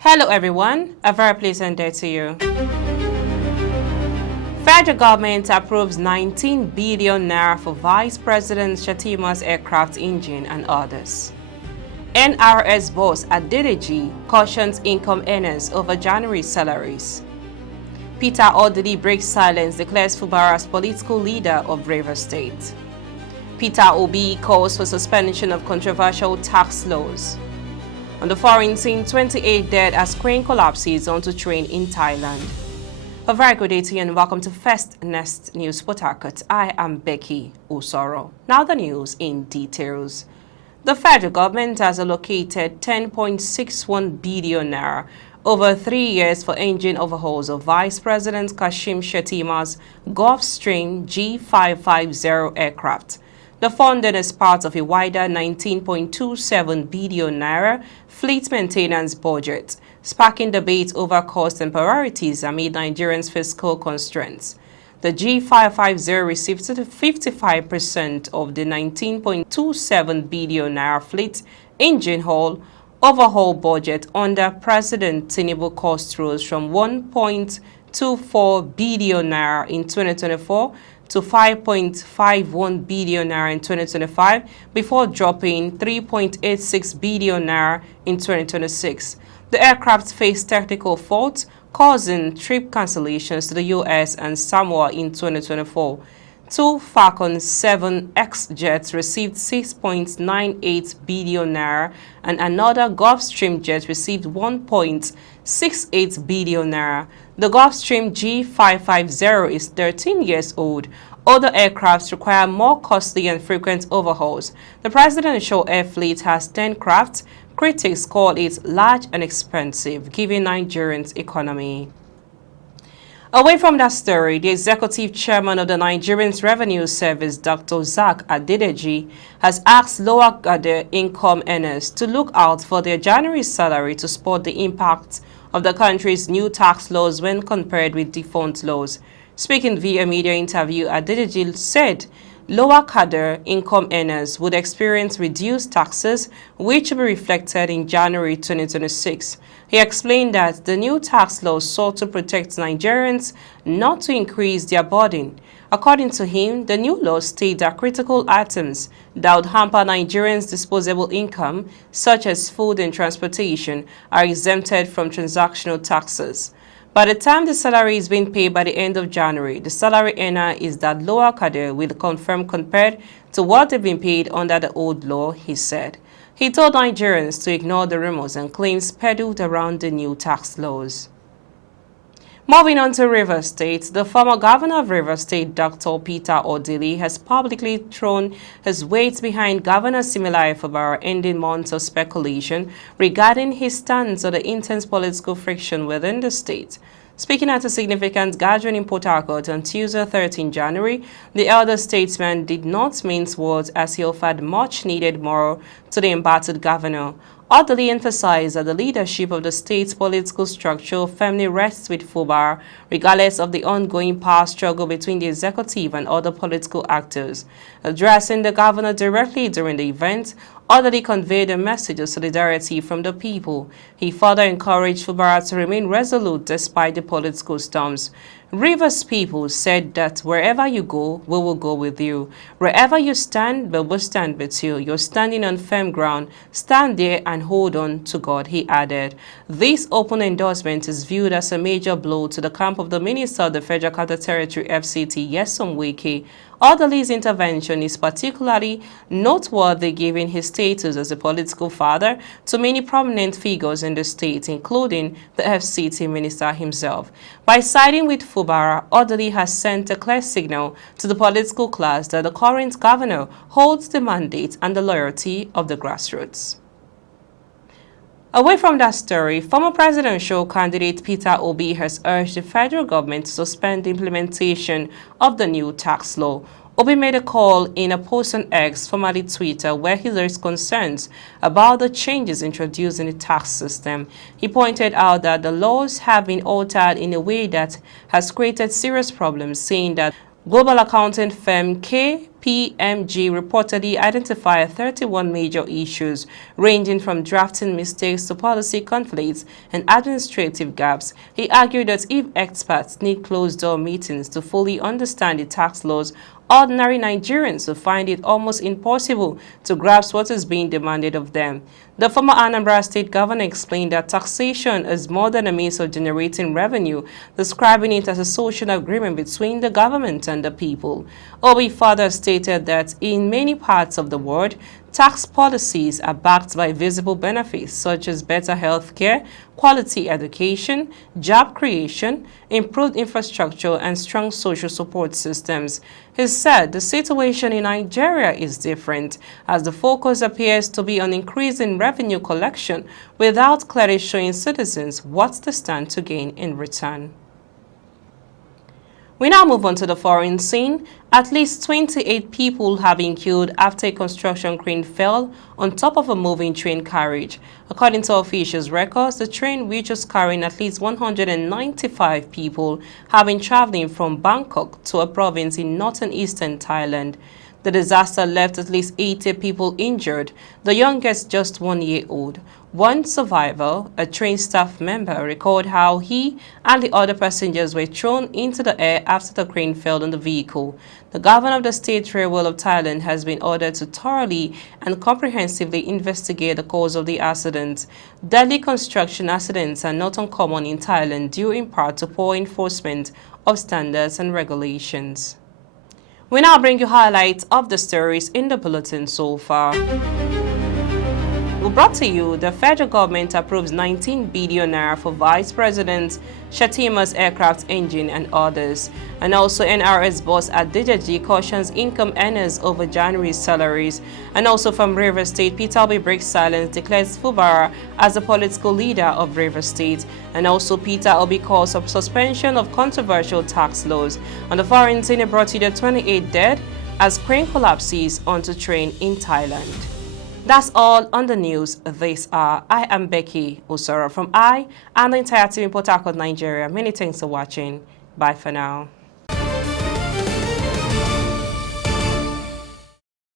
Hello everyone, a very pleasant day to you. Federal government approves 19 billion naira for Vice President Shettima's aircraft engine and others. NRS boss Adedeji cautions income earners over January salaries. Peter Odili breaks silence, declares Fubara's political leader of Rivers State. Peter Obi calls for suspension of controversial tax laws. On the foreign scene, 28 dead as crane collapses onto train in Thailand. A very good day to you and welcome to First Nest News Port Harcourt. I am Becky Osoro. Now the news in details. The federal government has allocated 10.61 billion naira over 3 years for engine overhauls of Vice President Kashim Shettima's Gulfstream G550 aircraft. The funding is part of a wider 19.27 billion naira fleet maintenance budget, sparking debate over cost and priorities amid Nigerians' fiscal constraints. The G550 received 55% of the 19.27 billion naira fleet engine overhaul budget under President Tinubu. Cost rose from 1.24 billion naira in 2024 to 5.51 billion naira in 2025 before dropping 3.86 billion naira in 2026. The aircraft faced technical faults, causing trip cancellations to the US and Samoa in 2024. Two Falcon 7X jets received 6.98 billion naira and another Gulfstream jet received 1.68 billion naira. The Gulfstream G550 is 13 years old. Other aircrafts require more costly and frequent overhauls. The presidential air fleet has 10 crafts. Critics call it large and expensive, given Nigerians' economy. Away from that story, the executive chairman of the Nigerian Revenue Service, Dr. Zach Adedeji, has asked lower income earners to look out for their January salary to spot the impact of the country's new tax laws when compared with defunct laws. Speaking via a media interview, Adedeji said lower cadre income earners would experience reduced taxes, which will be reflected in January 2026. He explained that the new tax laws sought to protect Nigerians, not to increase their burden. According to him, the new laws state that critical items that would hamper Nigerians' disposable income, such as food and transportation, are exempted from transactional taxes. By the time the salary is being paid by the end of January, the salary earner is that lower cadre will confirm compared to what they've been paid under the old law, he said. He told Nigerians to ignore the rumors and claims peddled around the new tax laws. Moving on to Rivers State, the former governor of Rivers State, Dr. Peter Odili, has publicly thrown his weight behind Governor Siminalayi Fubara, ending months of speculation regarding his stance on the intense political friction within the state. Speaking at a significant gathering in Port Harcourt on Tuesday, 13 January, the elder statesman did not mince words as he offered much-needed moral to the embattled governor. Odili emphasized that the leadership of the state's political structure firmly rests with Fubara, regardless of the ongoing power struggle between the executive and other political actors. Addressing the governor directly during the event, Odili conveyed a message of solidarity from the people. He further encouraged Fubara to remain resolute despite the political storms. Rivers people said that wherever you go, we will go with you. Wherever you stand, we will stand with you. You're standing on firm ground. Stand there and hold on to God, he added. This open endorsement is viewed as a major blow to the camp of the Minister of the Federal Capital Territory FCT, Nyesom Wike. Odili's intervention is particularly noteworthy given his status as a political father to many prominent figures in the state, including the FCT minister himself. By siding with Fubara, Odili has sent a clear signal to the political class that the current governor holds the mandate and the loyalty of the grassroots. Away from that story, former presidential candidate Peter Obi has urged the federal government to suspend the implementation of the new tax law. Obi made a call in a post on X, formerly Twitter, where he raised concerns about the changes introduced in the tax system. He pointed out that the laws have been altered in a way that has created serious problems, saying that Global accounting firm KPMG reportedly identified 31 major issues, ranging from drafting mistakes to policy conflicts and administrative gaps. He argued that if experts need closed-door meetings to fully understand the tax laws, ordinary Nigerians will find it almost impossible to grasp what is being demanded of them. The former Anambra State governor explained that taxation is more than a means of generating revenue, describing it as a social agreement between the government and the people. Obi further stated that in many parts of the world, tax policies are backed by visible benefits such as better health care, quality education, job creation, improved infrastructure, and strong social support systems. He said the situation in Nigeria is different, as the focus appears to be on increasing revenue collection without clearly showing citizens what they stand to gain in return. We now move on to the foreign scene. At least 28 people have been killed after a construction crane fell on top of a moving train carriage. According to officials' records, the train, which was carrying at least 195 people, have been traveling from Bangkok to a province in northern eastern Thailand. The disaster left at least 80 people injured, the youngest just 1 year old. One survivor, a train staff member, recalled how he and the other passengers were thrown into the air after the crane fell on the vehicle. The governor of the State Railway of Thailand has been ordered to thoroughly and comprehensively investigate the cause of the accident. Deadly construction accidents are not uncommon in Thailand due in part to poor enforcement of standards and regulations. We now bring you highlights of the stories in the bulletin so far. We brought to you: the federal government approves 19 billion naira for Vice President Shettima's aircraft engine and others. And also, NRS boss Adedeji cautions income earners over January's salaries. And also from Rivers State, Peter Obi breaks silence, declares Fubara as the political leader of Rivers State. And also, Peter Obi calls for suspension of controversial tax laws. On the foreign scene, brought you the 28 dead as crane collapses onto train in Thailand. That's all on the news this hour. I am Becky Osoro from and the entire team in Port Harcourt, Nigeria. Many thanks for watching. Bye for now.